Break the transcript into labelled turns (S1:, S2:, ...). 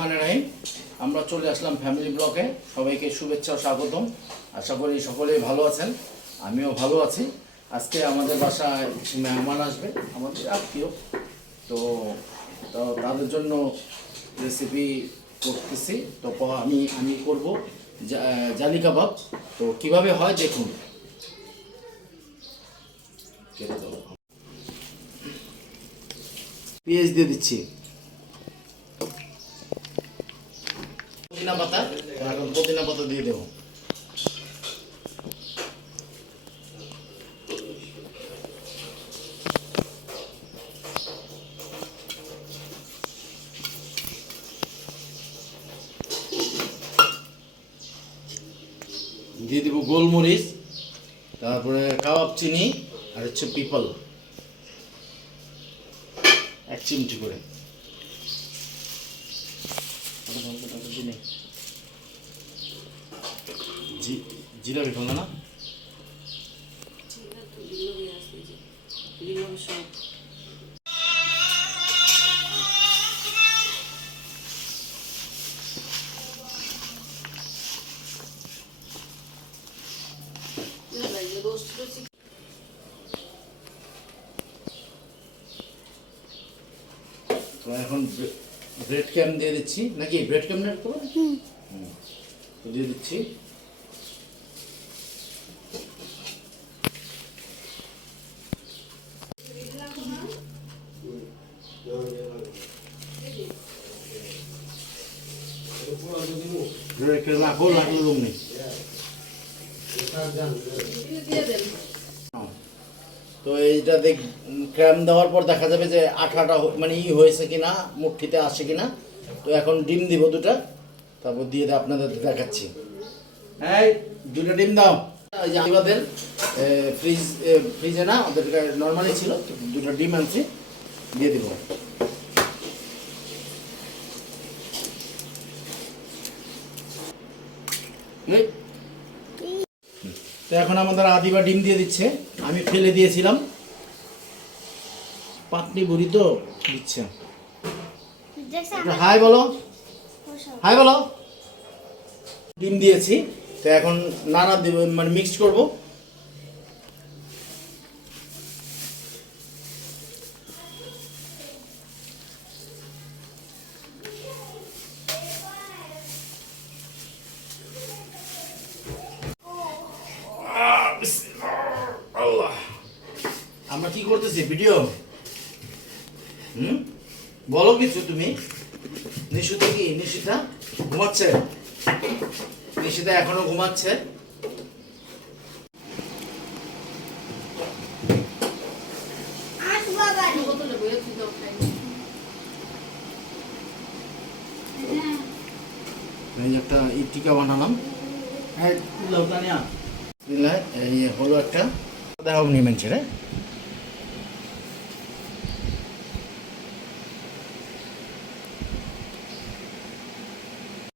S1: মানে আমরা চলে আসলাম ফ্যামিলি ব্লকে সবাইকে শুভেচ্ছা স্বাগতম। আশা করি সকলেই ভালো আছেন। আমিও ভালো আছি। আজকে আমাদের বাসায় মেহমান আসবে, আমাদের আত্মীয়। তো তাদের জন্য রেসিপি করতেছি। তো আমি আমি করব জালি কাবাব। তো কীভাবে হয় দেখুন। পেঁয়াজ দিয়ে দিচ্ছি। পুদিনা পাতা এখন পুদিনা পাতা দিয়ে দেবো। দিয়ে দেবো গোলমরিচ, তারপরে কাবাব চিনি, আর হচ্ছে পিপল। এক চিমটি করে। জিরা পিপল না? এখন ব্রেড ক্যাম দিয়ে দিচ্ছি। নাকি ব্রেড ক্যাম নেট করব তো দিয়ে দিচ্ছি। লাগল রুম নেই। তো এইটা দেখ ক্র্যাম দেওয়ার পর দেখা যাবে যে আঠাটা মানে ই হয়েছে কি কিনা, মুঠিতে আসে কিনা। তো এখন ডিম দিব দুটা, তারপর দিয়ে আপনাদের দেখাচ্ছি। হ্যাঁ দুটো ডিম দাও। আমাদের ফ্রিজ ফ্রিজে না ওদের নর্মালি ছিল দুটো ডিম আনছি, দিয়ে দিব। তো এখন আমাদের আদি বা ডিম দিয়ে দিচ্ছে। আমি ফেলে দিয়েছিলাম। পাতনি বুড়ি তো দিচ্ছে। হাই বলো। হাই বলো। ডিম দিয়েছি। তো এখন নানা দিব মানে মিক্স করব। আমরা কি করতেছি? Video hmm? বলো কিছু তুমি। নিশুতা কি? নিশিতা ঘুমাচ্ছে? নিশিতা এখনও ঘুমাচ্ছে? একটা ইটিকা বানালাম। হ্যাঁ এই হলো একটা। দেখাবো নি মানুষের হ্যাঁ